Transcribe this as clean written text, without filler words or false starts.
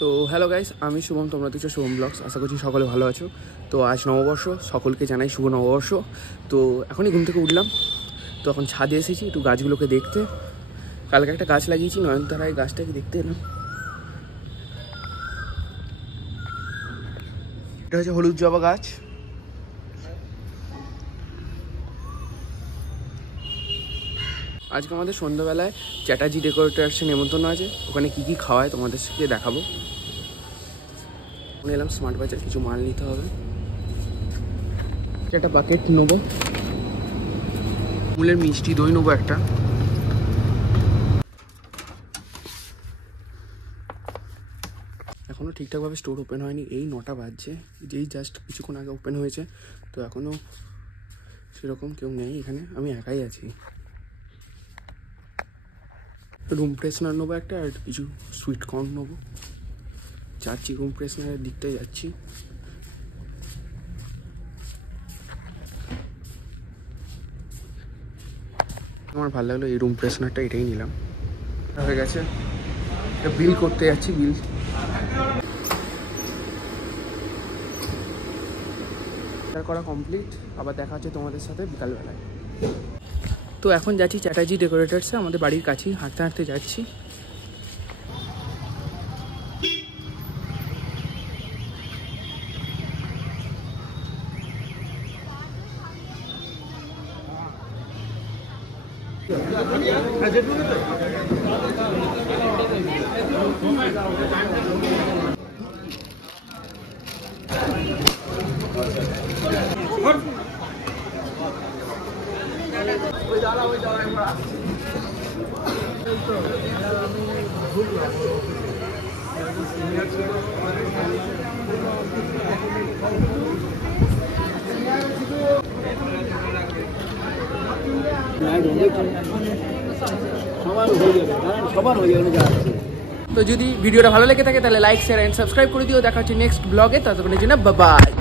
তো hello guys, আমি শুভম, তোমরা দেখছো শুভম ব্লগস। আশা করছি সকলে ভালো আছো। তো আজ নববর্ষ, সকলকে জানাই শুভ নববর্ষ। তো এখনই ঘুম থেকে উঠলাম, তো এখন ছাদে এসেছি একটু গাছগুলোকে দেখতে। কালকে একটা গাছ লাগিয়েছি নয়নতারায়, গাছটাকে দেখতে এলাম। এটা হচ্ছে হলুদ জবা গাছ। আজকে আমাদের সন্ধ্যাবেলায় চ্যাটার্জি ডেকোরেটার্সে নেমন্তন্ন আছে। ওখানে কি কি খাওয়ায় তোমাদের সাথে দেখাবো। এলাম স্মার্ট বাজার, কিছু মাল নিতে হবে। একটা বাকেট নেবো, ফুলের মিষ্টি দই নেবো একটা। এখনও ঠিকঠাকভাবে স্টোর ওপেন হয়নি, এই 9টা বাজছে, যেই জাস্ট কিছুক্ষণ আগে ওপেন হয়েছে। তো এখনও সেরকম কেউ নেই এখানে, আমি একাই আছি। রুম ফ্রেশনার নেবো একটা, আর কিছু সুইট কর্ন নেবো। যাচ্ছি রুম ফ্রেশনারের দিকটায় যাচ্ছি। আমার ভালো লাগলো এই রুম ফ্রেশনারটা, এটাই নিলাম। হয়ে গেছে, বিল করতে যাচ্ছি। বিল করা কমপ্লিট। আবার দেখা হচ্ছে তোমাদের সাথে বিকালবেলায়। তো এখন যাচ্ছি চ্যাটার্জি ডেকোরেটার্সে, আমাদের বাড়ির কাছেই, হাঁটতে হাঁটতে যাচ্ছি। তো যদি ভিডিওটা ভালো লেগে থাকে তাহলে লাইক, শেয়ার এন্ড সাবস্ক্রাইব করে দিও। দেখা হচ্ছে নেক্সট ব্লগে, ততক্ষণের জন্য বাই বাই।